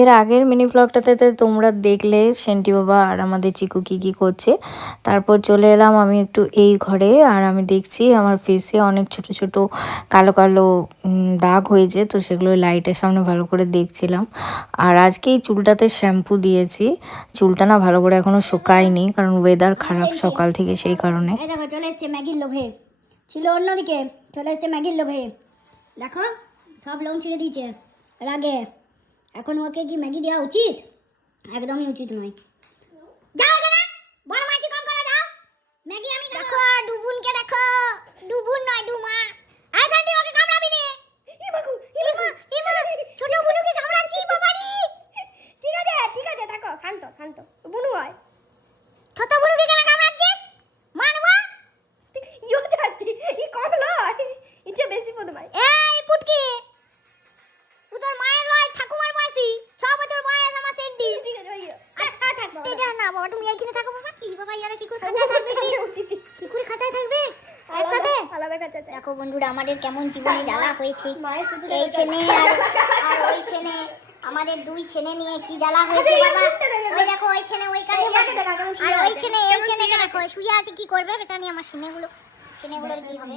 এর আগের মিনি ব্লগটাতে তোমরা দেখলে সেন্টি বাবা আর আমাদের চিকু কি করছে। তারপর চলে এলাম আমি একটু এই ঘরে, আর আমি দেখছি আমার ফেসে অনেক ছোট ছোট কালো কালো দাগ হয়েছে, তো সেগুলো লাইটের সামনে ভালো করে দেখছিলাম। আর আজকে এই চুলটাতে শ্যাম্পু দিয়েছি, চুলটা না ভালো করে এখনো শুকায়নি কারণ ওয়েদার খারাপ সকাল থেকে, সেই কারণে। দেখো চলে এসছে ম্যাগির লোভে, ছিল অন্যদিকে, চলে এসছে ম্যাগির লোভে। দেখো সব লোম ছিঁড়ে দিয়েছে রাগে। এখন ওকে কি ম্যাগি দেওয়া উচিত? একদমই উচিত নয়। যাও এখানে, বড় মাছি কম করে দাও, ম্যাগি আমি খাবো। দেখো ডুবুনকে দেখো, ডুবুন নয় ডুমা। আয় সান্টি ওকে কামড়াবি নে। ইমা ছোট বুনুকে কামড়াচ্ছি বাবারি। ঠিক আছে দেখো, শান্ত শান্ত, বুনু হয়। ছোট বুনুকে কেন কামড়াচ্ছিস? মানবা ইও যাচ্ছি, ই কম লয়, ইচ্ছে বেশি পদমাই। এই পুটকি, তোর মায়ের লয় ঠাকুমার মাসি, 6 বছর বয়স আমার সেন্টি। ঠিক আছে ওই থাক বাবা। এটা না বাবা, তুমি এইখানে থাকো বাবা। কি বাবা ইয়ারা কি করে খাঁচায় থাকবে? কি করে খাঁচায় থাকবে একসাথে? আলাদা খাঁচায়। দেখো বন্ধুরা আমাদের কেমন জীবনে জ্বালা হয়েছে। এই ছেনে আর ওই ছেনে, আমাদের 2 ছেনে নিয়ে কি জ্বালা হয়েছে বাবা। ওই দেখো ওই ছেনে ওই কাছে, আর ওই ছেনে এই ছেনেকে দেখো শুয়ে আছে, কি করবে বেটা নিয়ে আমার ছেনেগুলোর কি হবে?